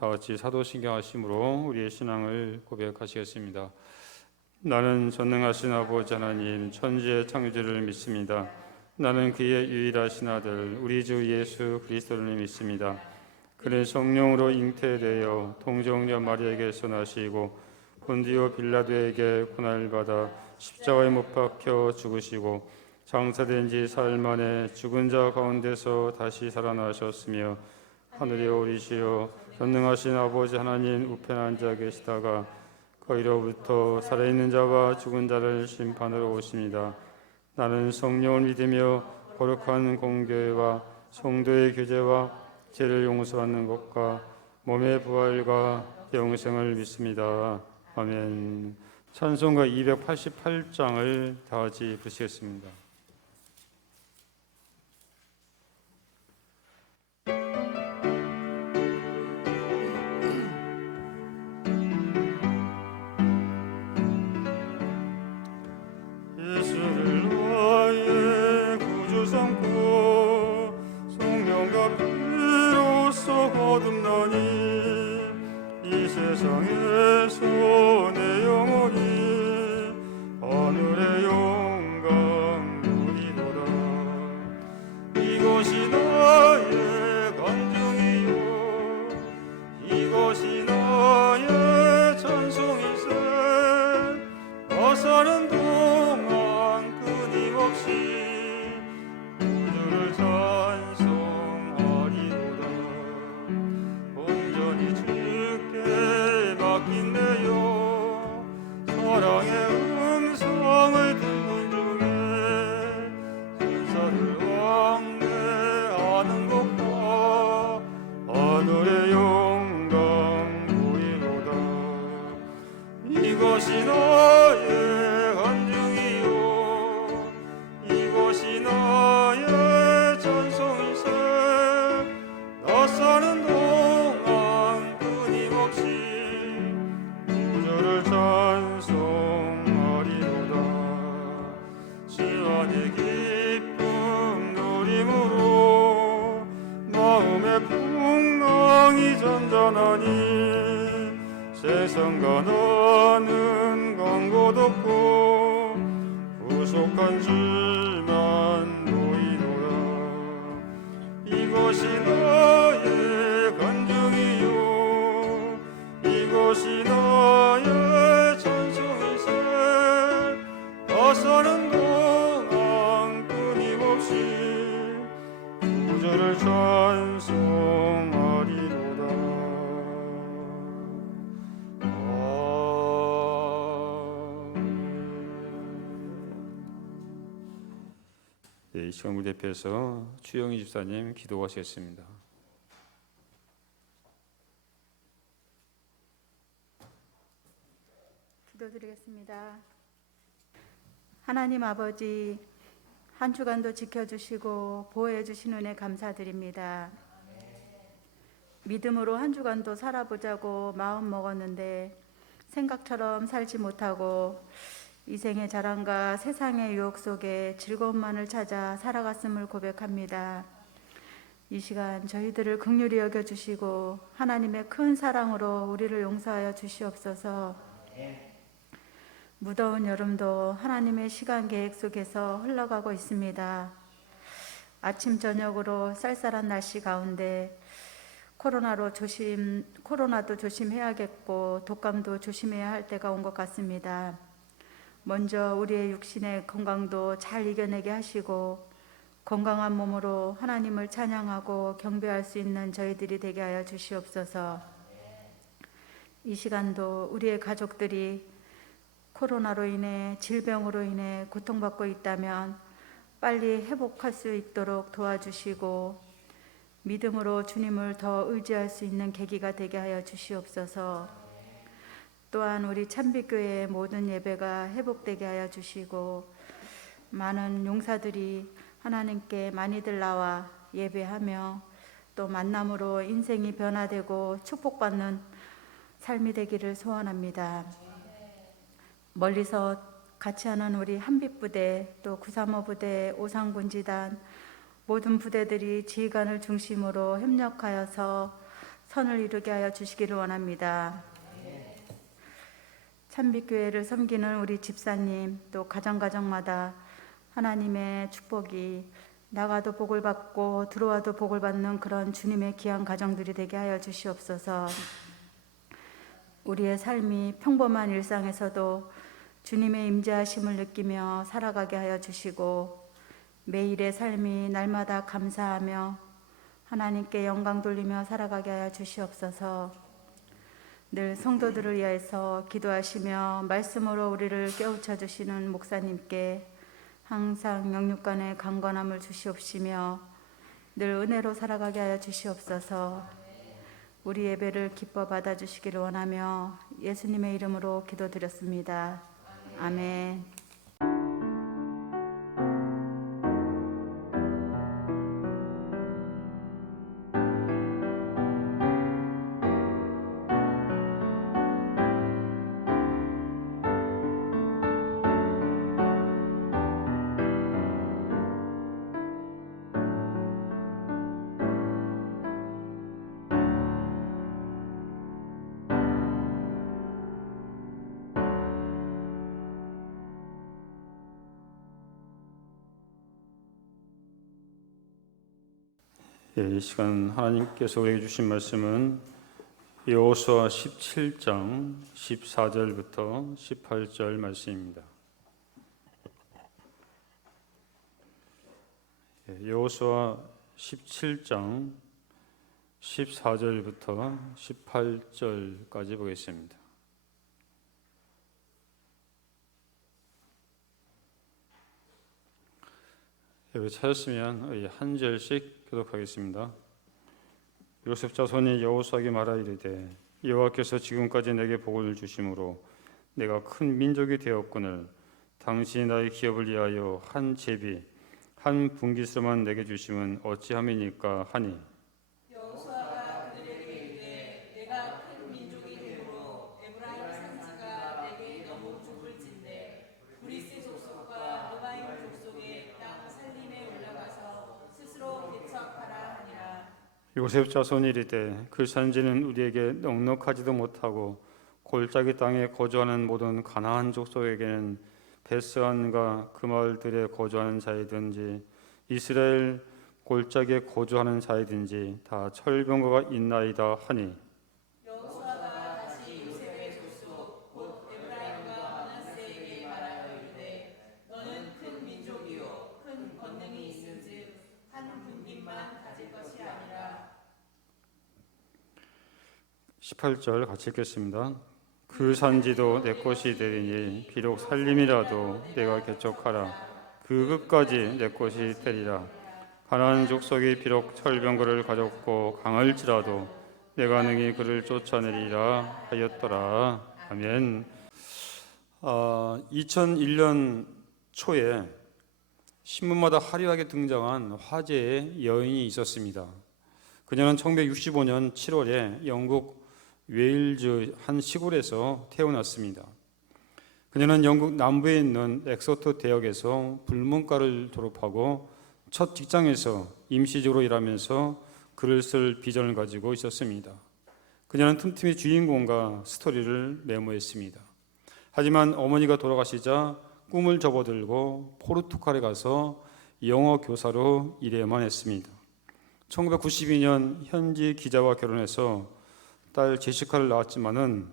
다 같이 사도신경 하심으로 우리의 신앙을 고백하시겠습니다. 나는 전능하신 아버지 하나님 천지의 창조주를 믿습니다. 나는 그의 유일하신 아들 우리 주 예수 그리스도를 믿습니다. 그는 성령으로 잉태되어 동정녀 마리아에게서 나시고 본디오 빌라도에게 고난을 받아 십자가에 못 박혀 죽으시고 장사된 지 사흘 만에 죽은 자 가운데서 다시 살아나셨으며 하늘에 오르시어 전능하신 아버지 하나님 우편에 앉아 계시다가 거기로부터 살아있는 자와 죽은 자를 심판하러 오십니다. 나는 성령을 믿으며 거룩한 공교회와 성도의 교제와 죄를 용서받는 것과 몸의 부활과 영생을 믿습니다. 아멘. 찬송가 288장을 다 같이 부르시겠습니다. 예수를 나의 구주 삼고 성령과 피로써 거듭나니 이 세상에서 내 영혼이 하늘의 영광 누리도다. 이것이 나의 간증이요 이것이 나의 찬송일세. 나 사는 동안 끊임없이 구주를 찬송하리로다. 온전히 주께 맡긴내요 사랑의 음성을 듣는 중에 천사를 왕래하는 것과 하늘의 영광 보이로다. 이것이 나의 간증이요 이것이 나의 찬송일세. 나 사는 동안 끊임없이 구주를 찬송하리로다. 주 안의 기쁨 누림으로 마음의 풍랑이 잔잔하니 세상과 나는 간 곳 없고 구속한 줄만 보이노라. 이것이 나의 간증이요 이것이 나의 찬송일세. 나 사는 동안 끊임없이 구주를 찬송하리로다. 네, 이 시간 우리 대표해서 추영희 집사님 기도하시겠습니다. 기도드리겠습니다. 하나님 아버지, 한 주간도 지켜주시고 보호해주신 은혜 감사드립니다. 믿음으로 한 주간도 살아보자고 마음 먹었는데 생각처럼 살지 못하고 이생의 자랑과 세상의 유혹 속에 즐거움만을 찾아 살아갔음을 고백합니다. 이 시간 저희들을 긍휼히 여겨주시고 하나님의 큰 사랑으로 우리를 용서하여 주시옵소서. 무더운 여름도 하나님의 시간 계획 속에서 흘러가고 있습니다. 아침 저녁으로 쌀쌀한 날씨 가운데 코로나도 조심해야겠고 독감도 조심해야 할 때가 온 것 같습니다. 먼저 우리의 육신의 건강도 잘 이겨내게 하시고 건강한 몸으로 하나님을 찬양하고 경배할 수 있는 저희들이 되게 하여 주시옵소서. 이 시간도 우리의 가족들이 코로나로 인해 질병으로 인해 고통받고 있다면 빨리 회복할 수 있도록 도와주시고 믿음으로 주님을 더 의지할 수 있는 계기가 되게 하여 주시옵소서. 또한 우리 참빛교회의 모든 예배가 회복되게 하여 주시고 많은 용사들이 하나님께 많이들 나와 예배하며 또 만남으로 인생이 변화되고 축복받는 삶이 되기를 소원합니다. 멀리서 같이 하는 우리 한빛부대 또 935부대 오상군지단 모든 부대들이 지휘관을 중심으로 협력하여서 선을 이루게 하여 주시기를 원합니다. 참빛교회를 섬기는 우리 집사님, 또 가정가정마다 하나님의 축복이 나가도 복을 받고 들어와도 복을 받는 그런 주님의 귀한 가정들이 되게 하여 주시옵소서. 우리의 삶이 평범한 일상에서도 주님의 임재하심을 느끼며 살아가게 하여 주시고, 매일의 삶이 날마다 감사하며 하나님께 영광 돌리며 살아가게 하여 주시옵소서. 늘 성도들을 위해서 기도하시며 말씀으로 우리를 깨우쳐 주시는 목사님께 항상 영육간의 강건함을 주시옵시며 늘 은혜로 살아가게 하여 주시옵소서. 우리 예배를 기뻐 받아주시기를 원하며 예수님의 이름으로 기도드렸습니다. 아멘. 이 시간 하나님께서 우리에게 주신 말씀은 여호수아 17장 14절부터 18절 말씀입니다. 여호수아 17장 14절부터 18절까지 보겠습니다. 여기 찾았으면 한 절씩 교독하겠습니다. 요셉 자손이 여호수아에게 말하 이르되 여호와께서 지금까지 내게 복을 주심으로 내가 큰 민족이 되었거늘 당신이 나의 기업을 위하여 한 제비 한 분깃으로만 내게 주심은 어찌함이니까 하니 여호수아가 그들에게 이르되 내가 큰 민족이 되므로 에브라임 산지가 내게 너무 좁을진대 브리스 족속과 느바임 족속의 땅 살림에 올라가서 스스로 개척하라 하니라. 요셉 자손이 이르되 그 산지는 우리에게 넉넉하지도 못하고 골짜기 땅에 거주하는 모든 가나안 족속에게는 베스안과 그 마을들에 거주하는 자이든지 이스라엘 골짜기에 거주하는 자이든지 다 철병거가 있나이다 하니 여호수아가 다시 요셉의 족속 곧 에브라임과 므낫세에게 말하여 이르되 너는 큰 민족이요 큰 권능이 있은즉 한 분깃만 가질 것이 아니라. 18절 같이 읽겠습니다. 그 산지도 내 것이 되리니 비록 살림이라도 내가 개척하라 그 끝까지 내 것이 되리라. 가나안 족속이 비록 철병거를 가졌고 강할지라도 내가 능히 그를 쫓아내리라 하였더라. 아멘. 2001년 초에 신문마다 화려하게 등장한 화제의 여인이 있었습니다. 그녀는 1965년 7월에 영국 웨일즈 한 시골에서 태어났습니다. 그녀는 영국 남부에 있는 엑서터 대학에서 불문과를 졸업하고 첫 직장에서 임시직으로 일하면서 글을 쓸 비전을 가지고 있었습니다. 그녀는 틈틈이 주인공과 스토리를 메모했습니다. 하지만 어머니가 돌아가시자 꿈을 접어들고 포르투갈에 가서 영어 교사로 일해야만 했습니다. 1992년 현지 기자와 결혼해서 딸 제시카를 낳았지만은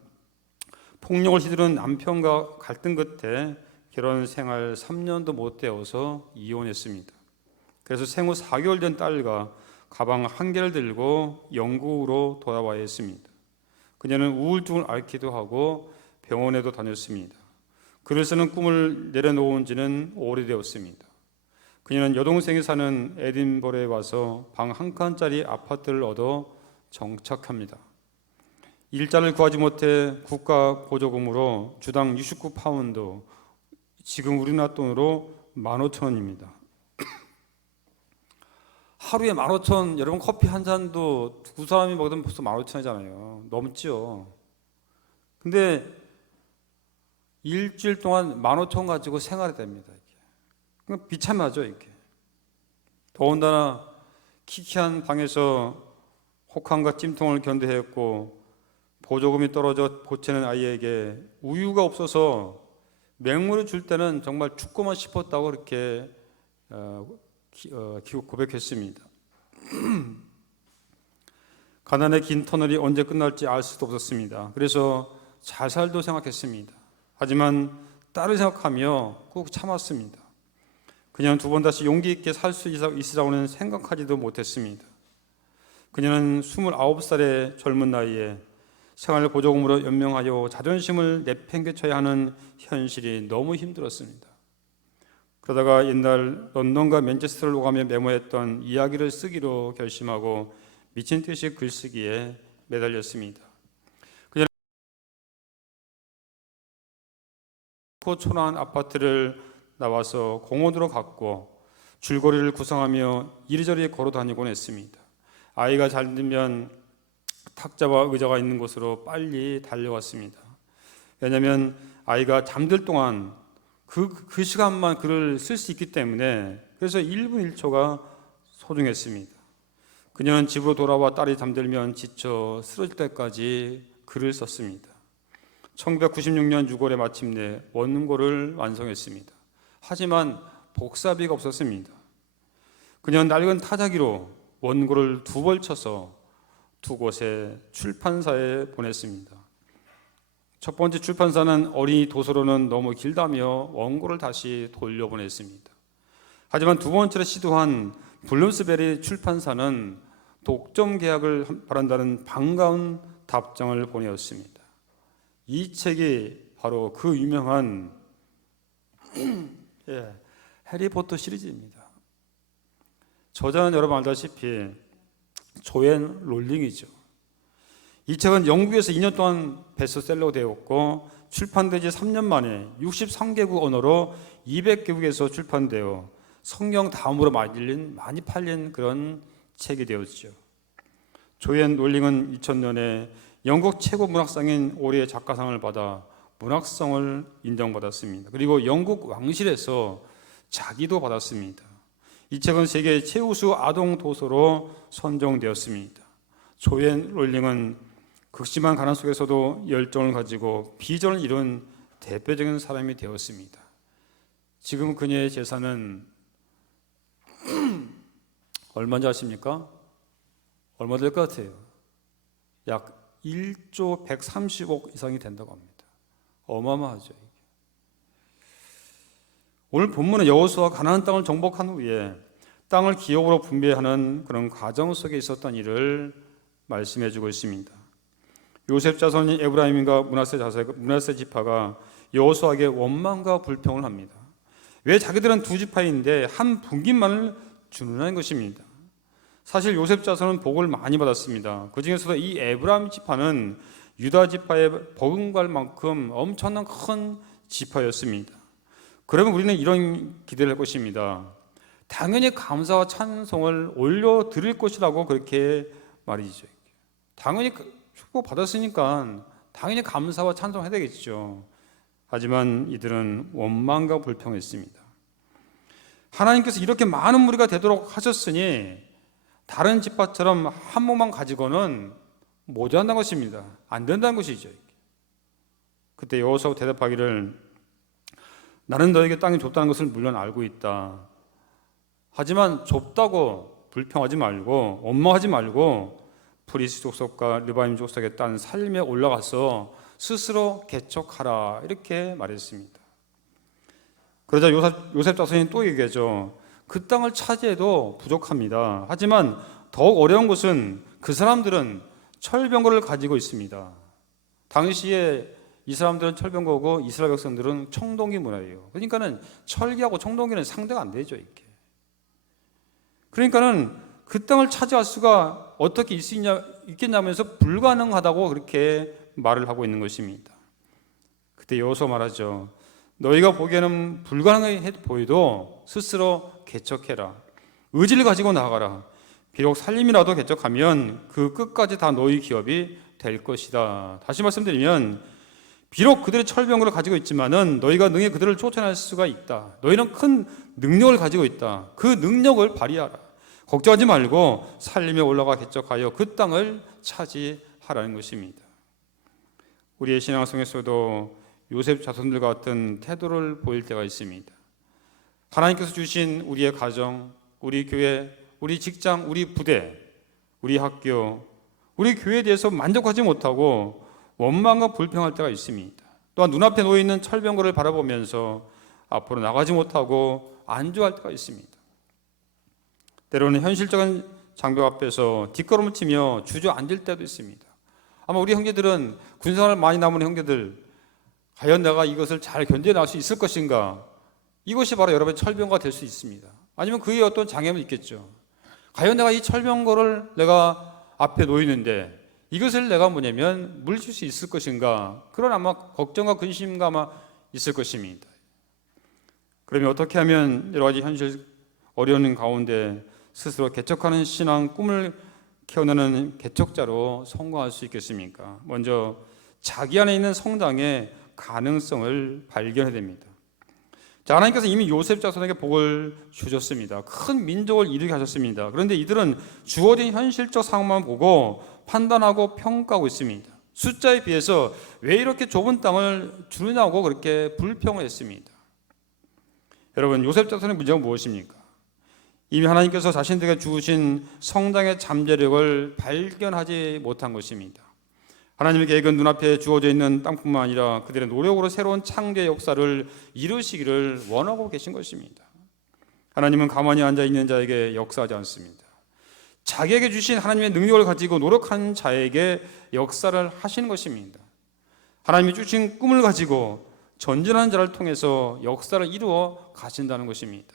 폭력을 휘두르는 남편과 갈등 끝에 결혼 생활 3년도 못 되어서 이혼했습니다. 그래서 생후 4개월 된 딸과 가방 한 개를 들고 영국으로 돌아와야 했습니다. 그녀는 우울증을 앓기도 하고 병원에도 다녔습니다. 글을 쓰는 꿈을 내려놓은 지는 오래되었습니다. 그녀는 여동생이 사는 에딘버러에 와서 방 한 칸짜리 아파트를 얻어 정착합니다. 일자를 구하지 못해 국가 보조금으로 주당 69파운드, 지금 우리나라 돈으로 15,000원입니다. 하루에 15,000원, 여러분 커피 한 잔도 두 사람이 먹으면 벌써 15,000원이잖아요. 넘죠. 근데 일주일 동안 15,000원 가지고 생활이 됩니다. 이렇게. 비참하죠, 이렇게. 더군다나 키키한 방에서 혹한과 찜통을 견뎌했고 보조금이 떨어져 보채는 아이에게 우유가 없어서 맹물을 줄 때는 정말 죽고만 싶었다고 그렇게 고백했습니다. 가난의 긴 터널이 언제 끝날지 알 수도 없었습니다. 그래서 자살도 생각했습니다. 하지만 딸을 생각하며 꾹 참았습니다. 그녀는 두 번 다시 용기 있게 살 수 있으라고는 생각하지도 못했습니다. 그녀는 29살의 젊은 나이에 생활 보조금으로 연명하여 자존심을 내팽개쳐야 하는 현실이 너무 힘들었습니다. 그러다가 옛날 런던과 맨체스터를 오가며 메모했던 이야기를 쓰기로 결심하고 미친 듯이 글쓰기에 매달렸습니다. 그녀는 초라한 아파트를 나와서 공원으로 갔고 줄거리를 구성하며 이리저리 걸어 다니곤 했습니다. 아이가 잘 들면 탁자와 의자가 있는 곳으로 빨리 달려갔습니다. 왜냐하면 아이가 잠들 동안 그 시간만 글을 쓸 수 있기 때문에 그래서 1분 1초가 소중했습니다. 그녀는 집으로 돌아와 딸이 잠들면 지쳐 쓰러질 때까지 글을 썼습니다. 1996년 6월에 마침내 원고를 완성했습니다. 하지만 복사비가 없었습니다. 그녀는 낡은 타자기로 원고를 2벌 쳐서 2곳의 출판사에 보냈습니다. 첫 번째 출판사는 어린이 도서로는 너무 길다며 원고를 다시 돌려보냈습니다. 하지만 두 번째로 시도한 블룸스베리 출판사는 독점 계약을 바란다는 반가운 답장을 보내었습니다. 이 책이 바로 그 유명한 해리포터 시리즈입니다. 저자는 여러분 알다시피 조앤 롤링이죠. 이 책은 영국에서 2년 동안 베스트셀러가 되었고 출판되지 3년 만에 63개국 언어로 200개국에서 출판되어 성경 다음으로 많이 팔린 그런 책이 되었죠. 조앤 롤링은 2000년에 영국 최고 문학상인 올해의 작가상을 받아 문학성을 인정받았습니다. 그리고 영국 왕실에서 자기도 받았습니다. 이 책은 세계 최우수 아동 도서로 선정되었습니다. 조앤 롤링은 극심한 가난 속에서도 열정을 가지고 비전을 이룬 대표적인 사람이 되었습니다. 지금 그녀의 재산은 얼마인지 아십니까? 얼마 될 것 같아요? 약 1조 130억 이상이 된다고 합니다. 어마어마하죠. 오늘 본문은 여호수아가 가나안 땅을 정복한 후에 땅을 기업으로 분배하는 그런 과정 속에 있었던 일을 말씀해 주고 있습니다. 요셉 자손인 에브라임과 므낫세 지파가 여호수아에게 원망과 불평을 합니다. 왜 자기들은 두 지파인데 한 분깃만을 주느냐는 것입니다. 사실 요셉 자손은 복을 많이 받았습니다. 그 중에서도 이 에브라임 지파는 유다 지파의 버금갈 만큼 엄청난 큰 지파였습니다. 그러면 우리는 이런 기대를 할 것입니다. 당연히 감사와 찬송을 올려드릴 것이라고 그렇게 말이죠. 당연히 축복 받았으니까 당연히 감사와 찬송해야 되겠죠. 하지만 이들은 원망과 불평했습니다. 하나님께서 이렇게 많은 무리가 되도록 하셨으니 다른 지파처럼 한 몸만 가지고는 모자란다는 것입니다. 안 된다는 것이죠. 그때 여호수아가 대답하기를 나는 너에게 땅이 좁다는 것을 물론 알고 있다. 하지만 좁다고 불평하지 말고 원망하지 말고 브리스 족속과 르바임 족속의 땅 살림에 올라가서 스스로 개척하라 이렇게 말했습니다. 그러자 요셉 자손이 또 얘기하죠. 그 땅을 차지해도 부족합니다. 하지만 더욱 어려운 것은 그 사람들은 철병거를 가지고 있습니다. 당시에 이 사람들은 철병거고 이스라엘 백성들은 청동기 문화예요. 그러니까는 철기하고 청동기는 상대가 안 되죠, 이렇게. 그러니까는 그 땅을 차지할 수가 어떻게 있겠냐면서 불가능하다고 그렇게 말을 하고 있는 것입니다. 그때 여호수아 말하죠. 너희가 보기에는 불가능해 보여도 스스로 개척해라. 의지를 가지고 나아가라. 비록 살림이라도 개척하면 그 끝까지 다 너희 기업이 될 것이다. 다시 말씀드리면 비록 그들의 철병거를 가지고 있지만은 너희가 능히 그들을 쫓아낼 수가 있다. 너희는 큰 능력을 가지고 있다. 그 능력을 발휘하라. 걱정하지 말고 살림에 올라가 개척하여 그 땅을 차지하라는 것입니다. 우리의 신앙생활에서도 요셉 자손들 같은 태도를 보일 때가 있습니다. 하나님께서 주신 우리의 가정, 우리 교회, 우리 직장, 우리 부대, 우리 학교, 우리 교회에 대해서 만족하지 못하고 원망과 불평할 때가 있습니다. 또한 눈앞에 놓여있는 철병거를 바라보면서 앞으로 나가지 못하고 안주할 때가 있습니다. 때로는 현실적인 장벽 앞에서 뒷걸음을 치며 주저앉을 때도 있습니다. 아마 우리 형제들은 군생활 많이 남은 형제들, 과연 내가 이것을 잘 견뎌낼 수 있을 것인가? 이것이 바로 여러분의 철병거가 될 수 있습니다. 아니면 그의 어떤 장애물이 있겠죠. 과연 내가 이 철병거를 내가 앞에 놓이는데 이것을 내가 뭐냐면 물릴 수 있을 것인가? 그런 아마 걱정과 근심과 아마 있을 것입니다. 그러면 어떻게 하면 여러 가지 현실 어려운 가운데 스스로 개척하는 신앙 꿈을 키워내는 개척자로 성공할 수 있겠습니까? 먼저 자기 안에 있는 성장의 가능성을 발견해야 됩니다. 자, 하나님께서 이미 요셉 자손에게 복을 주셨습니다. 큰 민족을 이루게 하셨습니다. 그런데 이들은 주어진 현실적 상황만 보고 판단하고 평가하고 있습니다. 숫자에 비해서 왜 이렇게 좁은 땅을 주느냐고 그렇게 불평을 했습니다. 여러분, 요셉 자손의 문제가 무엇입니까? 이미 하나님께서 자신들에게 주신 성장의 잠재력을 발견하지 못한 것입니다. 하나님의 계획은 눈앞에 주어져 있는 땅뿐만 아니라 그들의 노력으로 새로운 창조의 역사를 이루시기를 원하고 계신 것입니다. 하나님은 가만히 앉아있는 자에게 역사하지 않습니다. 자기에게 주신 하나님의 능력을 가지고 노력한 자에게 역사를 하시는 것입니다. 하나님이 주신 꿈을 가지고 전진하는 자를 통해서 역사를 이루어 가신다는 것입니다.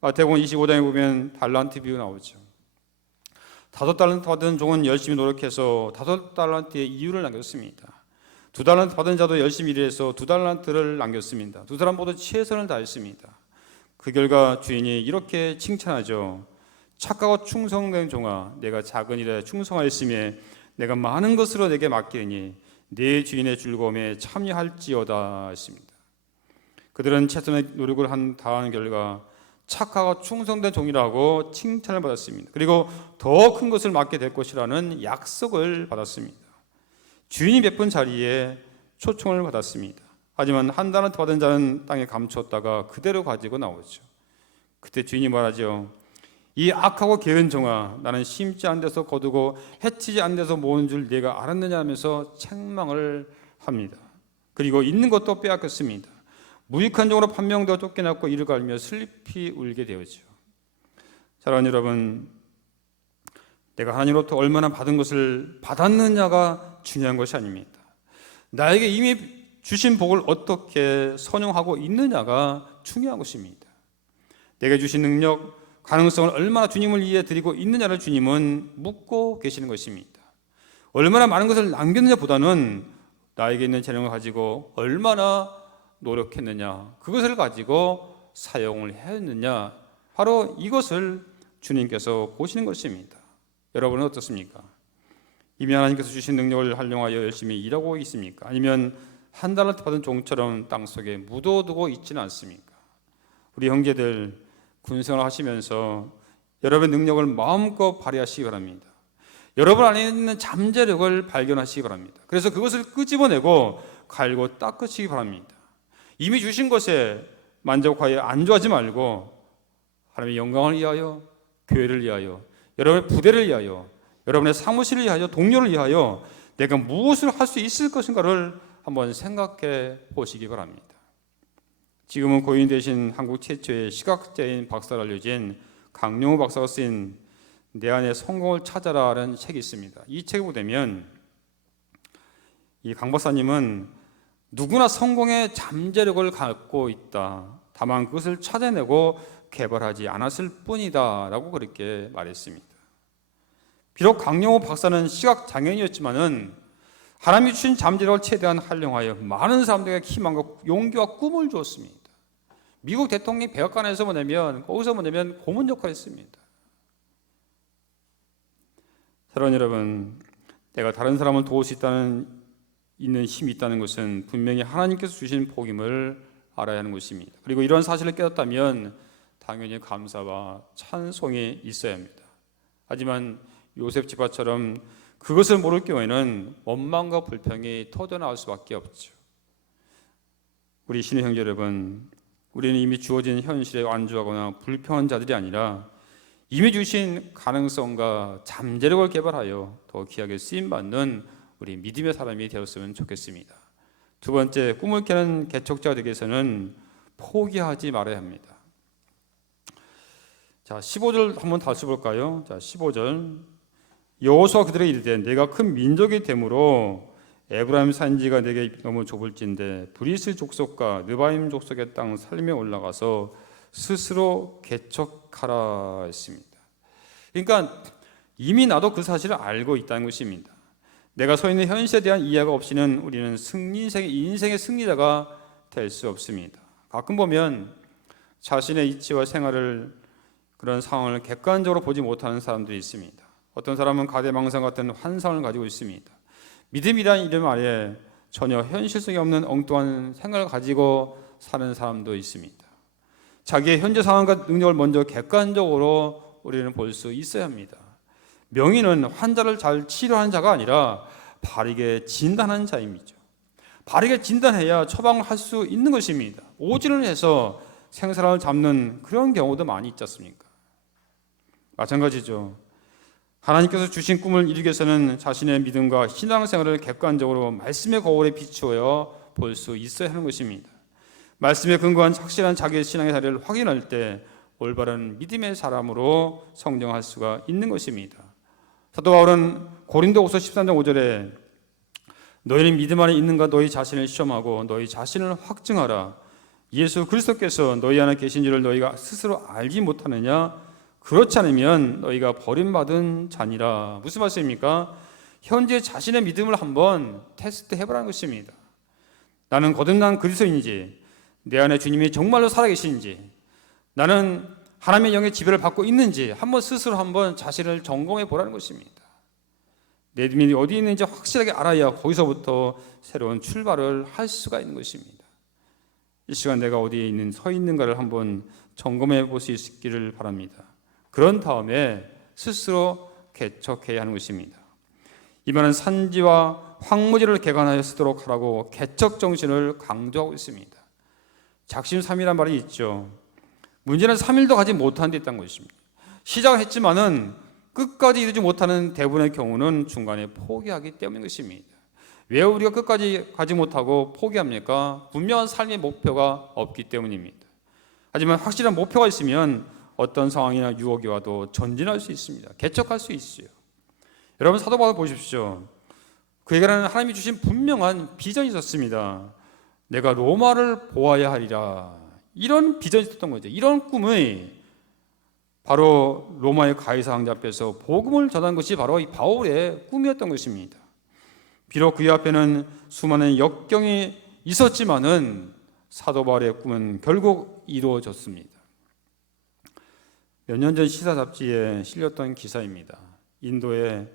마태복음 25장에 보면 달란트 비유 나오죠. 5달란트 받은 종은 열심히 노력해서 5달란트의 이유를 남겼습니다. 2달란트 받은 자도 열심히 일해서 2달란트를 남겼습니다. 두 사람 모두 최선을 다했습니다. 그 결과 주인이 이렇게 칭찬하죠. 착하고 충성된 종아, 내가 작은 일에 충성하였으며 내가 많은 것으로 내게 맡기니 내 주인의 즐거움에 참여할지어다 했습니다. 그들은 최선의 노력을 다한 결과 착하고 충성된 종이라고 칭찬을 받았습니다. 그리고 더 큰 것을 맡게 될 것이라는 약속을 받았습니다. 주인이 베푼 자리에 초청을 받았습니다. 하지만 한 달란트 받은 자는 땅에 감추었다가 그대로 가지고 나오죠. 그때 주인이 말하죠. 이 악하고 게으른 종아, 나는 심지 않은 데서 거두고 해치지 않은 데서 모은 줄 네가 알았느냐 하면서 책망을 합니다. 그리고 있는 것도 빼앗겼습니다. 무익한 종으로 판명되어 쫓겨났고 이를 갈며 슬피 울게 되었죠. 사랑하는 여러분, 내가 하나님으로부터 얼마나 받은 것을 받았느냐가 중요한 것이 아닙니다. 나에게 이미 주신 복을 어떻게 선용하고 있느냐가 중요한 것입니다. 내게 주신 능력, 가능성을 얼마나 주님을 위해 드리고 있느냐를 주님은 묻고 계시는 것입니다. 얼마나 많은 것을 남겼느냐 보다는 나에게 있는 재능을 가지고 얼마나 노력했느냐, 그것을 가지고 사용을 했느냐, 바로 이것을 주님께서 보시는 것입니다. 여러분은 어떻습니까? 이미 하나님께서 주신 능력을 활용하여 열심히 일하고 있습니까? 아니면 한 달란트 받은 종처럼 땅속에 묻어두고 있지는 않습니까? 우리 형제들 군생활 하시면서 여러분의 능력을 마음껏 발휘하시기 바랍니다. 여러분 안에 있는 잠재력을 발견하시기 바랍니다. 그래서 그것을 끄집어내고 갈고 닦으시기 바랍니다. 이미 주신 것에 만족하여 안주하지 말고 하나님의 영광을 위하여, 교회를 위하여, 여러분의 부대를 위하여, 여러분의 사무실을 위하여, 동료를 위하여 내가 무엇을 할 수 있을 것인가를 한번 생각해 보시기 바랍니다. 지금은 고인 되신 한국 최초의 시각장애인 박사로 알려진 강용우 박사가 쓴 내 안의 성공을 찾아라라는 책이 있습니다. 이 책을 보면 이 강 박사님은 누구나 성공의 잠재력을 갖고 있다. 다만 그것을 찾아내고 개발하지 않았을 뿐이다 라고 그렇게 말했습니다. 비록 강용호 박사는 시각장애인이었지만은 하나님이 주신 잠재력을 최대한 활용하여 많은 사람들에게 희망과 용기와 꿈을 주었습니다. 미국 대통령이 백악관에서 거기서 고문 역할을 했습니다. 사랑하는 여러분, 내가 다른 사람을 도울 수 있는 힘이 있다는 것은 분명히 하나님께서 주신 복임을 알아야 하는 것입니다. 그리고 이런 사실을 깨닫다면 당연히 감사와 찬송이 있어야 합니다. 하지만 요셉 집안처럼 그것을 모를 경우에는 원망과 불평이 터져나올 수밖에 없죠. 우리 신의 형제 여러분, 우리는 이미 주어진 현실에 안주하거나 불평한 자들이 아니라 이미 주신 가능성과 잠재력을 개발하여 더 귀하게 쓰임받는 우리 믿음의 사람이 되었으면 좋겠습니다. 두 번째, 꿈을 깨는 개척자가 되기 위해서는 포기하지 말아야 합니다. 자, 15절 한번 다시 볼까요? 자, 15절. 여호수아 그들에게 이르되 내가 큰 민족이 되므로 에브라임 산지가 내게 너무 좁을진데 브리스 족속과 느바임 족속의 땅 살림에 올라가서 스스로 개척하라 했습니다. 그러니까 이미 나도 그 사실을 알고 있다는 것입니다. 내가 서 있는 현실에 대한 이해가 없이는 우리는 인생의 승리자가 될 수 없습니다. 가끔 보면 자신의 이치와 생활을 그런 상황을 객관적으로 보지 못하는 사람들이 있습니다. 어떤 사람은 가대망상 같은 환상을 가지고 있습니다. 믿음이란 이름 아래 전혀 현실성이 없는 엉뚱한 생각을 가지고 사는 사람도 있습니다. 자기의 현재 상황과 능력을 먼저 객관적으로 우리는 볼 수 있어야 합니다. 명의는 환자를 잘 치료하는 자가 아니라 바르게 진단하는 자입니다. 바르게 진단해야 처방을 할 수 있는 것입니다. 오진을 해서 생사를 잡는 그런 경우도 많이 있지 않습니까? 마찬가지죠. 하나님께서 주신 꿈을 이루기 위해서는 자신의 믿음과 신앙생활을 객관적으로 말씀의 거울에 비추어 볼 수 있어야 하는 것입니다. 말씀에 근거한 확실한 자기의 신앙의 자리를 확인할 때 올바른 믿음의 사람으로 성장할 수가 있는 것입니다. 사도 바울은 고린도후서 13장 5절에 너희는 믿음 안에 있는가 너희 자신을 시험하고 너희 자신을 확증하라. 예수 그리스도께서 너희 안에 계신 줄을 너희가 스스로 알지 못하느냐? 그렇지 않으면 너희가 버림받은 자니라. 무슨 말씀입니까? 현재 자신의 믿음을 한번 테스트 해보라는 것입니다. 나는 거듭난 그리스도인지, 내 안에 주님이 정말로 살아계신지, 나는 하나님의 영의 지배를 받고 있는지 한번 스스로 한번 자신을 점검해 보라는 것입니다. 내 믿음이 어디 있는지 확실하게 알아야 거기서부터 새로운 출발을 할 수가 있는 것입니다. 이 시간 내가 어디에 서 있는가를 한번 점검해 볼 수 있기를 바랍니다. 그런 다음에 스스로 개척해야 하는 것입니다. 이 말은 산지와 황무지를 개간하여 쓰도록 하라고 개척 정신을 강조하고 있습니다. 작심삼일이라는 말이 있죠. 문제는 3일도 가지 못한 데 있다는 것입니다. 시작을 했지만은 끝까지 이루지 못하는 대부분의 경우는 중간에 포기하기 때문인 것입니다. 왜 우리가 끝까지 가지 못하고 포기합니까? 분명한 삶의 목표가 없기 때문입니다. 하지만 확실한 목표가 있으면 어떤 상황이나 유혹이 와도 전진할 수 있습니다. 개척할 수 있어요. 여러분 사도 바울 보십시오. 그에게는 하나님이 주신 분명한 비전이 있었습니다. 내가 로마를 보아야 하리라. 이런 비전이 있었던 거죠. 이런 꿈이 바로 로마의 가이사 황제 앞에서 복음을 전한 것이 바로 이 바울의 꿈이었던 것입니다. 비록 그의 앞에는 수많은 역경이 있었지만은 사도 바울의 꿈은 결국 이루어졌습니다. 몇 년 전 시사 잡지에 실렸던 기사입니다. 인도의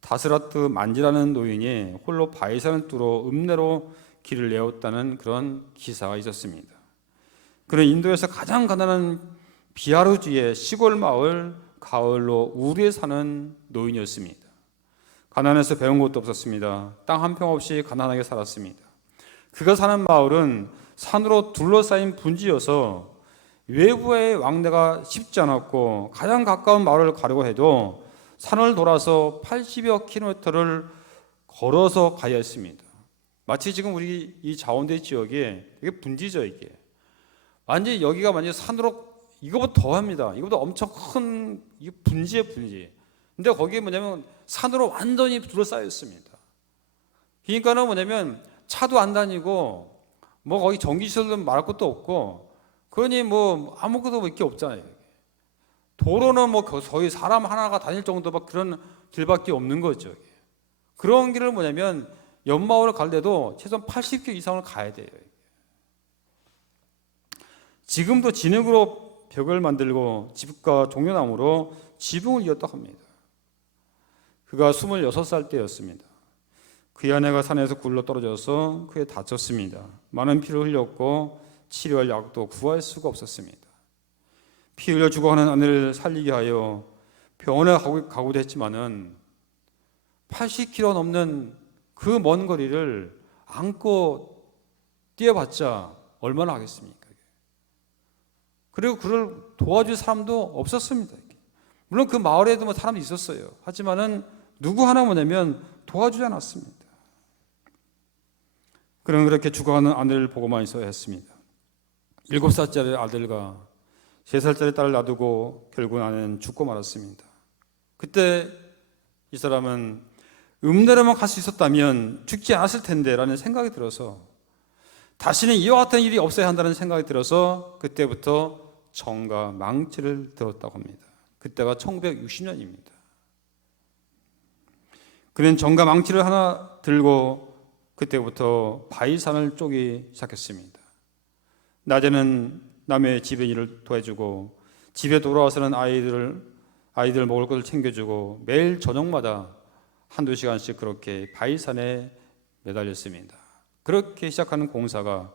다스라트 만지라는 노인이 홀로 바위산을 뚫어 읍내로 길을 내었다는 그런 기사가 있었습니다. 그는 인도에서 가장 가난한 비하르주의 시골 마을 가을로 우리에 사는 노인이었습니다. 가난해서 배운 것도 없었습니다. 땅 한 평 없이 가난하게 살았습니다. 그가 사는 마을은 산으로 둘러싸인 분지여서 외부의 왕래가 쉽지 않았고 가장 가까운 마을을 가려고 해도 산을 돌아서 80여 킬로미터를 걸어서 가야 했습니다. 마치 지금 우리 이 자원대 지역에 이게 분지죠. 이게 완전히 여기가 완전히 산으로 이거보다 더합니다. 이거보다 엄청 큰 이게 분지예요, 분지. 근데 거기에 뭐냐면 산으로 완전히 둘러싸여 있습니다. 그러니까는 뭐냐면 차도 안 다니고 뭐 거기 전기시설도 말할 것도 없고 그러니 뭐 아무것도 있게 없잖아요. 도로는 뭐 거의 사람 하나가 다닐 정도밖에 그런 길밖에 없는 거죠. 그런 길을 뭐냐면 연마을을 갈 때도 최소한 80km 이상을 가야 돼요. 지금도 진흙으로 벽을 만들고 집과 종려나무로 지붕을 이었다고 합니다. 그가 26살 때였습니다. 그의 아내가 산에서 굴러 떨어져서 그에 다쳤습니다. 많은 피를 흘렸고 치료할 약도 구할 수가 없었습니다. 피 흘려 죽어가는 아내를 살리게 하여 병원에 가고도 했지만은 80km 넘는 그 먼 거리를 안고 뛰어봤자 얼마나 하겠습니까? 그리고 그를 도와줄 사람도 없었습니다. 물론 그 마을에도 뭐 사람이 있었어요. 하지만은 누구 하나 뭐냐면 도와주지 않았습니다. 그는 그렇게 죽어가는 아내를 보고만 있어야 했습니다. 7살짜리 아들과 3살짜리 딸을 놔두고 결국은 아내는 죽고 말았습니다. 그때 이 사람은 음내로만 갈 수 있었다면 죽지 않았을 텐데 라는 생각이 들어서 다시는 이와 같은 일이 없어야 한다는 생각이 들어서 그때부터 정과 망치를 들었다고 합니다. 그때가 1960년입니다. 그는 정과 망치를 하나 들고 그때부터 바위산을 쪼기 시작했습니다. 낮에는 남의 집에 일을 도와주고 집에 돌아와서는 아이들 먹을 것을 챙겨주고 매일 저녁마다 한두 시간씩 그렇게 바위산에 매달렸습니다. 그렇게 시작하는 공사가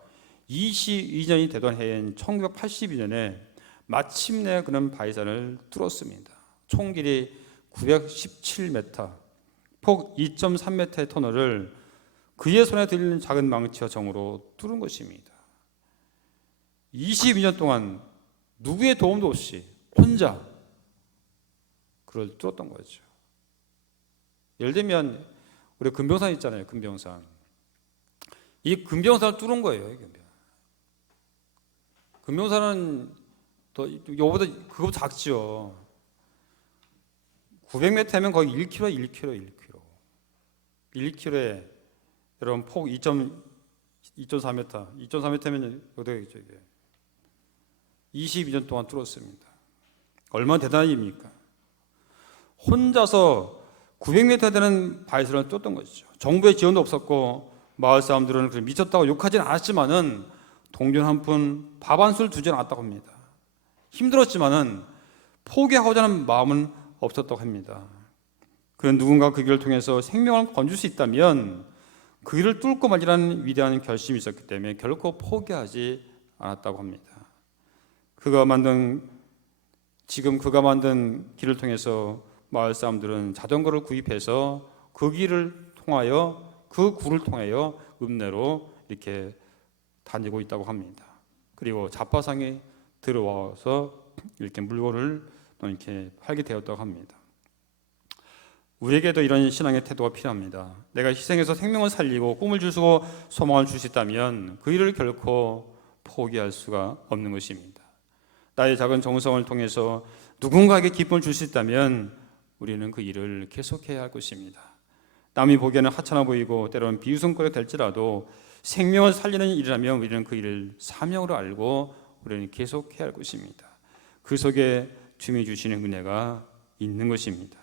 22년이 되던 해인 1982년에 마침내 그는 바위산을 뚫었습니다. 총 길이 917m, 폭 2.3m의 터널을 그의 손에 들리는 작은 망치와 정으로 뚫은 것입니다. 22년 동안 누구의 도움도 없이 혼자 그걸 뚫었던 거죠. 예를 들면 우리 금병산 있잖아요. 금병산. 이 금병산을 뚫은 거예요. 금병산은 더 요보다 그거보다 작지요. 900m면 거의 1km. 1km에 여러분 폭 2.4m. 2.4m면 어디가 있죠 이게? 22년 동안 뚫었습니다. 얼마나 대단한 일입니까? 혼자서 900m 되는 바위산을 뚫었던 것이죠. 정부의 지원도 없었고 마을 사람들은 미쳤다고 욕하지는 않았지만은 동전 한 푼, 밥 한 술 두지 않았다고 합니다. 힘들었지만은 포기하고자 하는 마음은 없었다고 합니다. 그는 누군가 그 길을 통해서 생명을 건질 수 있다면 그 길을 뚫고 말이라는 위대한 결심이 있었기 때문에 결코 포기하지 않았다고 합니다. 그가 만든 길을 통해서 마을 사람들은 자전거를 구입해서 그 길을 통하여 그 굴을 통하여 읍내로 이렇게 다니고 있다고 합니다. 그리고 자파상이 들어와서 이렇게 물건을 이렇게 팔게 되었다고 합니다. 우리에게도 이런 신앙의 태도가 필요합니다. 내가 희생해서 생명을 살리고 꿈을 주시고 소망을 줄 수 있다면 그 일을 결코 포기할 수가 없는 것입니다. 나의 작은 정성을 통해서 누군가에게 기쁨을 줄 수 있다면 우리는 그 일을 계속해야 할 것입니다. 남이 보기에는 하찮아 보이고 때로는 비웃음거리가 될지라도 생명을 살리는 일이라면 우리는 그 일을 사명으로 알고 우리는 계속해야 할 것입니다. 그 속에 주님이 주시는 은혜가 있는 것입니다.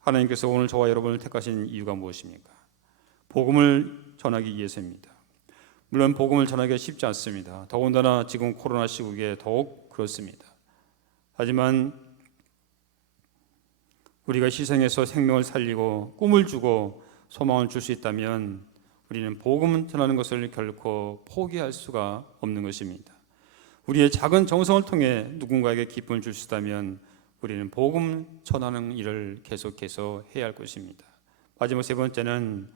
하나님께서 오늘 저와 여러분을 택하신 이유가 무엇입니까? 복음을 전하기 위해서입니다. 물론 복음을 전하기가 쉽지 않습니다. 더군다나 지금 코로나 시국에 더욱 그렇습니다. 하지만 우리가 희생해서 생명을 살리고 꿈을 주고 소망을 줄 수 있다면 우리는 복음 전하는 것을 결코 포기할 수가 없는 것입니다. 우리의 작은 정성을 통해 누군가에게 기쁨을 줄 수 있다면 우리는 복음 전하는 일을 계속해서 해야 할 것입니다. 마지막 세 번째는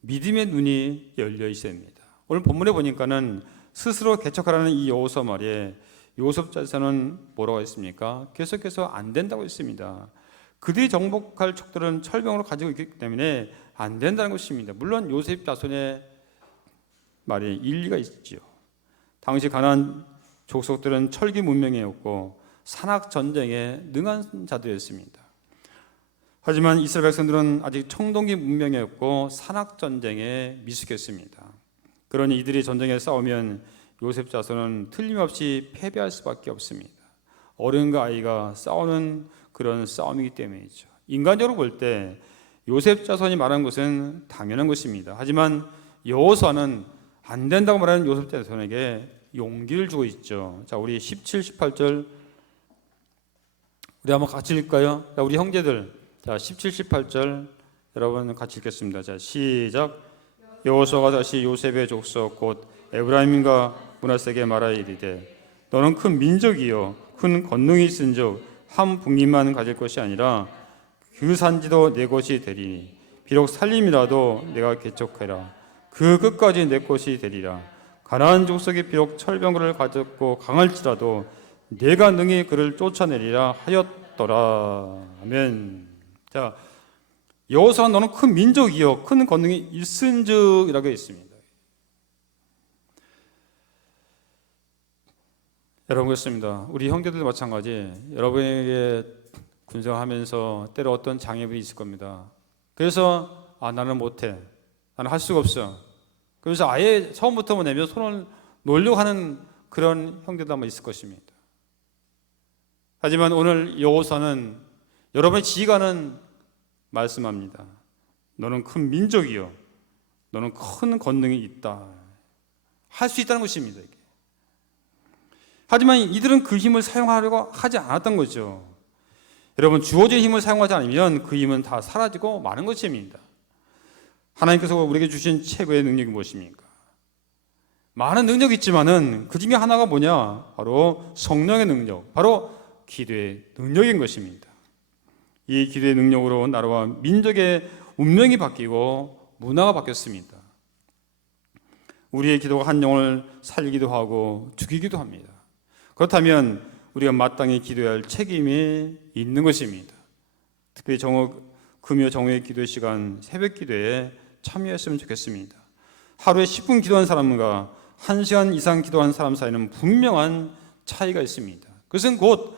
믿음의 눈이 열려 있어야 합니다. 오늘 본문에 보니까는 스스로 개척하라는 이 여호수아 말에 요셉자에서는 뭐라고 했습니까? 계속해서 안 된다고 했습니다. 그들이 정복할 척들은 철병으로 가지고 있기 때문에 안 된다는 것입니다. 물론 요셉 자손의 말에 일리가 있죠. 당시 가나안 족속들은 철기 문명이었고 산악 전쟁에 능한 자들이었습니다. 하지만 이스라엘 백성들은 아직 청동기 문명이었고 산악 전쟁에 미숙했습니다. 그러니 이들이 전쟁에 싸우면 요셉 자손은 틀림없이 패배할 수밖에 없습니다. 어른과 아이가 싸우는 그런 싸움이기 때문이죠. 인간적으로 볼 때 요셉 자손이 말한 것은 당연한 것입니다. 하지만 여호수아는 안 된다고 말하는 요셉 자손에게 용기를 주고 있죠. 자, 우리 17, 18절 우리 한번 같이 읽을까요? 자, 우리 형제들, 자, 17, 18절 여러분 같이 읽겠습니다. 자, 시작. 여호수아가 다시 요셉의 족속 곧 에브라임과 므낫세에게 말하여 이르되 너는 큰 민족이요 큰 권능이 있은즉 한 북림만 가질 것이 아니라 그 산지도 내 것이 되리니 비록 살림이라도 내가 개척하라. 그 끝까지 내 것이 되리라. 가나안 족속이 비록 철병거를 가졌고 강할지라도 내가 능히 그를 쫓아내리라 하였더라. 아멘. 자, 여호수아 너는 큰 민족이요 큰 권능이 있은즉이라고 있습니다. 여러분 그렇습니다. 우리 형제들도 마찬가지. 여러분에게 군생하면서 때로 어떤 장애물이 있을 겁니다. 그래서 나는 못해, 나는 할 수가 없어. 그래서 아예 처음부터 내면 손을 놓으려고 하는 그런 형제도 아마 있을 것입니다. 하지만 오늘 여호수아는 여러분의 지휘관은 말씀합니다. 너는 큰 민족이요, 너는 큰 권능이 있다. 할 수 있다는 것입니다. 이게. 하지만 이들은 그 힘을 사용하려고 하지 않았던 거죠. 여러분, 주어진 힘을 사용하지 않으면 그 힘은 다 사라지고 마는 것입니다. 하나님께서 우리에게 주신 최고의 능력이 무엇입니까? 많은 능력이 있지만은 그 중에 하나가 뭐냐? 바로 성령의 능력, 바로 기도의 능력인 것입니다. 이 기도의 능력으로 나라와 민족의 운명이 바뀌고 문화가 바뀌었습니다. 우리의 기도가 한 영혼을 살리기도 하고 죽이기도 합니다. 그렇다면 우리가 마땅히 기도해야 할 책임이 있는 것입니다. 특별히 금요 정오의 기도 시간 새벽 기도에 참여했으면 좋겠습니다. 하루에 10분 기도한 사람과 1시간 이상 기도한 사람 사이는 분명한 차이가 있습니다. 그것은 곧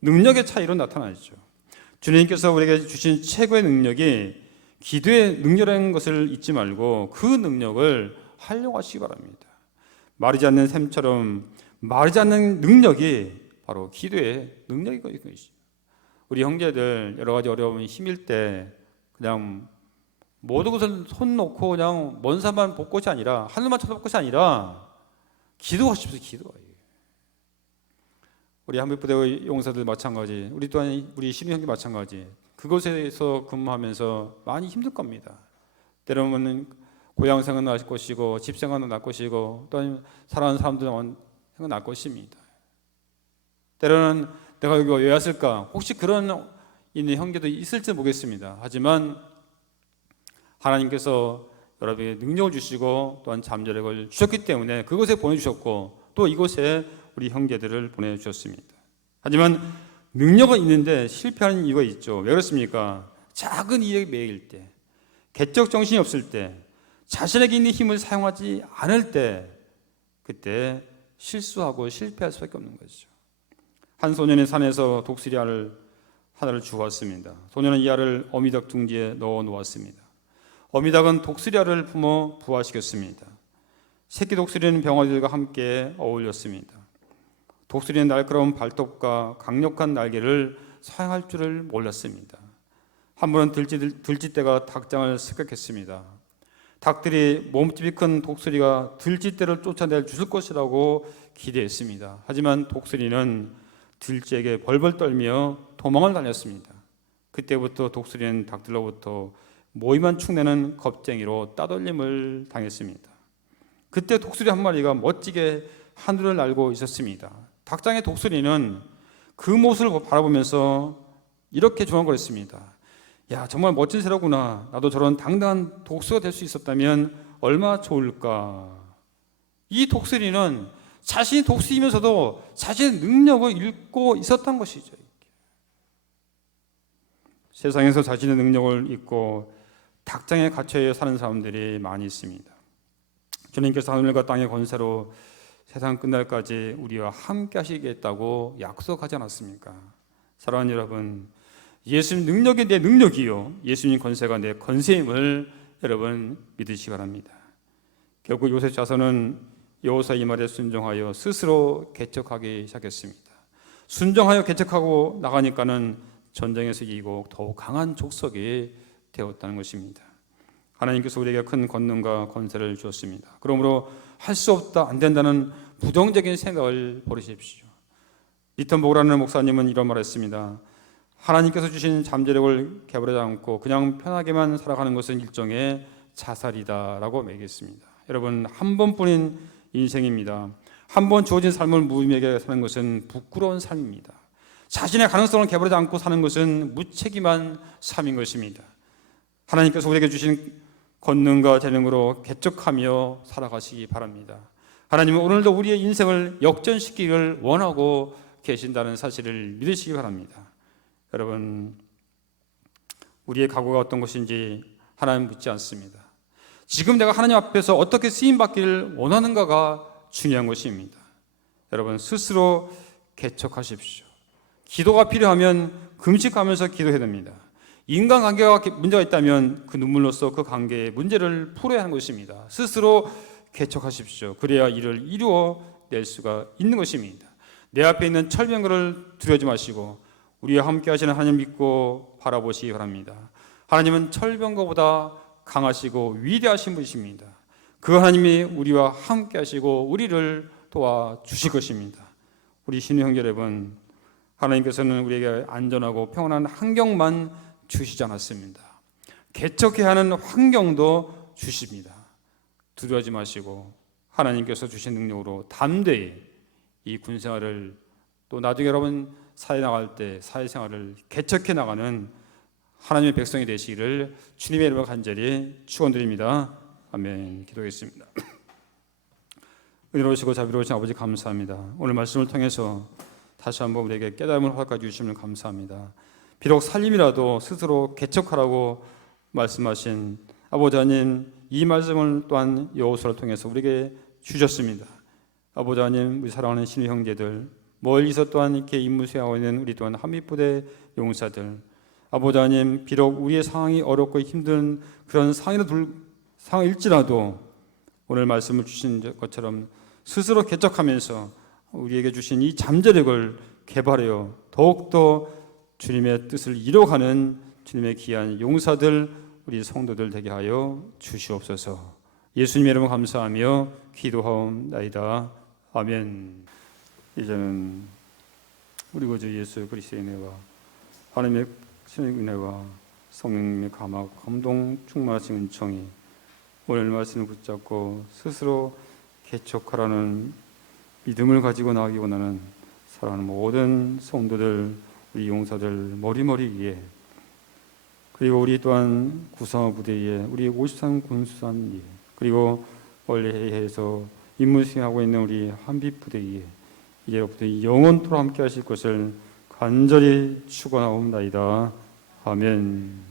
능력의 차이로 나타나죠. 주님께서 우리에게 주신 최고의 능력이 기도의 능력이라는 것을 잊지 말고 그 능력을 활용하시기 바랍니다. 마르지 않는 샘처럼 마르지 않는 능력이 바로 기도의 능력인 것이죠. 우리 형제들 여러 가지 어려움이 힘일 때 그냥 모든 것을 손 놓고 그냥 먼 산만 볼 것이 아니라 하늘만 쳐다볼 것이 아니라 기도하십시오. 기도. 우리 한빛부대 용사들 마찬가지, 우리 또한 우리 신우 형제 마찬가지. 그곳에서 근무하면서 많이 힘들 겁니다. 때로는 고향 생각날 것이고 집 생각날 것이고 또 사랑하는 사람들 생각날 것입니다. 때로는 내가 여기 왜 왔을까? 혹시 그런 있는 형제도 있을지 모르겠습니다. 하지만 하나님께서 여러분에게 능력을 주시고 또한 잠재력을 주셨기 때문에 그곳에 보내주셨고 또 이곳에 우리 형제들을 보내주셨습니다. 하지만 능력은 있는데 실패하는 이유가 있죠. 왜 그렇습니까? 작은 이익에 매일 때, 개척 정신이 없을 때, 자신에게 있는 힘을 사용하지 않을 때, 그때 실수하고 실패할 수밖에 없는 거죠. 한 소년이 산에서 독수리 알을 하나를 주웠습니다. 소년은 이 알을 어미닭 둥지에 넣어 놓았습니다. 어미닭은 독수리 알을 품어 부화시켰습니다. 새끼 독수리는 병아리들과 함께 어울렸습니다. 독수리는 날카로운 발톱과 강력한 날개를 사용할 줄을 몰랐습니다. 한 번은 들쥐떼가 닭장을 습격했습니다. 닭들이 몸집이 큰 독수리가 들쥐떼를 쫓아낼 줄 것이라고 기대했습니다. 하지만 독수리는 들쥐에게 벌벌 떨며 도망을 다녔습니다. 그때부터 독수리는 닭들로부터 모이만 축내는 겁쟁이로 따돌림을 당했습니다. 그때 독수리 한 마리가 멋지게 하늘을 날고 있었습니다. 닭장의 독수리는 그 모습을 바라보면서 이렇게 조망거렸습니다. 야, 정말 멋진 새로구나. 나도 저런 당당한 독수리가 될 수 있었다면 얼마나 좋을까. 이 독수리는 자신이 독수리이면서도 자신의 능력을 잃고 있었던 것이죠. 세상에서 자신의 능력을 잊고 닭장에 갇혀 사는 사람들이 많이 있습니다. 주님께서 하늘과 땅의 권세로 세상 끝날까지 우리와 함께 하시겠다고 약속하지 않았습니까? 사랑하는 여러분, 예수님 능력이 내 능력이요, 예수님 권세가 내 권세임을 여러분 믿으시기 바랍니다. 결국 요셉 자손은 여호수아 이 말에 순종하여 스스로 개척하기 시작했습니다. 순종하여 개척하고 나가니까는 전쟁에서 이기고 더욱 강한 족속이 되었다는 것입니다. 하나님께서 우리에게 큰 권능과 권세를 주었습니다. 그러므로 할 수 없다, 안 된다는 부정적인 생각을 버리십시오. 리턴 보그라는 목사님은 이런 말을 했습니다. 하나님께서 주신 잠재력을 개발하지 않고 그냥 편하게만 살아가는 것은 일종의 자살이다라고 매겼습니다. 여러분, 한 번뿐인 인생입니다. 한번 주어진 삶을 무의미하게 사는 것은 부끄러운 삶입니다. 자신의 가능성을 개발하지 않고 사는 것은 무책임한 삶인 것입니다. 하나님께서 우리에게 주신 권능과 재능으로 개척하며 살아가시기 바랍니다. 하나님은 오늘도 우리의 인생을 역전시키기를 원하고 계신다는 사실을 믿으시기 바랍니다. 여러분, 우리의 각오가 어떤 것인지 하나님 묻지 않습니다. 지금 내가 하나님 앞에서 어떻게 쓰임받기를 원하는가가 중요한 것입니다. 여러분, 스스로 개척하십시오. 기도가 필요하면 금식하면서 기도해야 됩니다. 인간관계가 문제가 있다면 그 눈물로써 그 관계의 문제를 풀어야 하는 것입니다. 스스로 개척하십시오. 그래야 이를 이루어낼 수가 있는 것입니다. 내 앞에 있는 철병거를 두려워하지 마시고 우리와 함께 하시는 하나님 믿고 바라보시기 바랍니다. 하나님은 철병거보다 강하시고 위대하신 분이십니다. 그 하나님이 우리와 함께 하시고 우리를 도와주실 것입니다. 우리 신의 형제 여러분, 하나님께서는 우리에게 안전하고 평안한 환경만 주시지 않았습니다. 개척해야 하는 환경도 주십니다. 두려워하지 마시고 하나님께서 주신 능력으로 담대히 이 군생활을, 또 나중에 여러분 사회 나갈 때 사회생활을 개척해 나가는 하나님의 백성이 되시기를 주님의 이름으로 간절히 축원드립니다. 아멘. 기도하겠습니다. 은혜로우시고 자비로우신 아버지 감사합니다. 오늘 말씀을 통해서 다시 한번 우리에게 깨달음을 허락해 주시면 감사합니다. 비록 살림이라도 스스로 개척하라고 말씀하신 아버지 하나님, 이 말씀을 또한 여호수아를 통해서 우리에게 주셨습니다. 아버지 하나님, 우리 사랑하는 신의 형제들, 멀리서 또한 이렇게 임무 수행하고 있는 우리 또한 한빛부대 용사들, 아버지 하나님, 비록 우리의 상황이 어렵고 힘든 그런 상황일지라도 오늘 말씀을 주신 것처럼 스스로 개척하면서 우리에게 주신 이 잠재력을 개발하여 더욱더 주님의 뜻을 이뤄가는 주님의 귀한 용사들, 우리 성도들 되게 하여 주시옵소서. 예수님의 이름으로 감사하며 기도하옵나이다. 아멘. 이제는 우리 구주 예수 그리스도의 은혜와 하나님의 신의 은혜와 성령님의 감화 감동 충만하신 은총이 오늘 말씀을 붙잡고 스스로 개척하라는 믿음을 가지고 나가기 원하는 사랑하는 모든 성도들, 우리 용사들 머리머리 위에, 그리고 우리 또한 구상화 부대에, 우리 53 군수단 위에, 그리고 원래해에서 임무 수행하고 있는 우리 한빛 부대에 이제부터 영원토록 함께 하실 것을 간절히 축원하옵나이다. 아멘.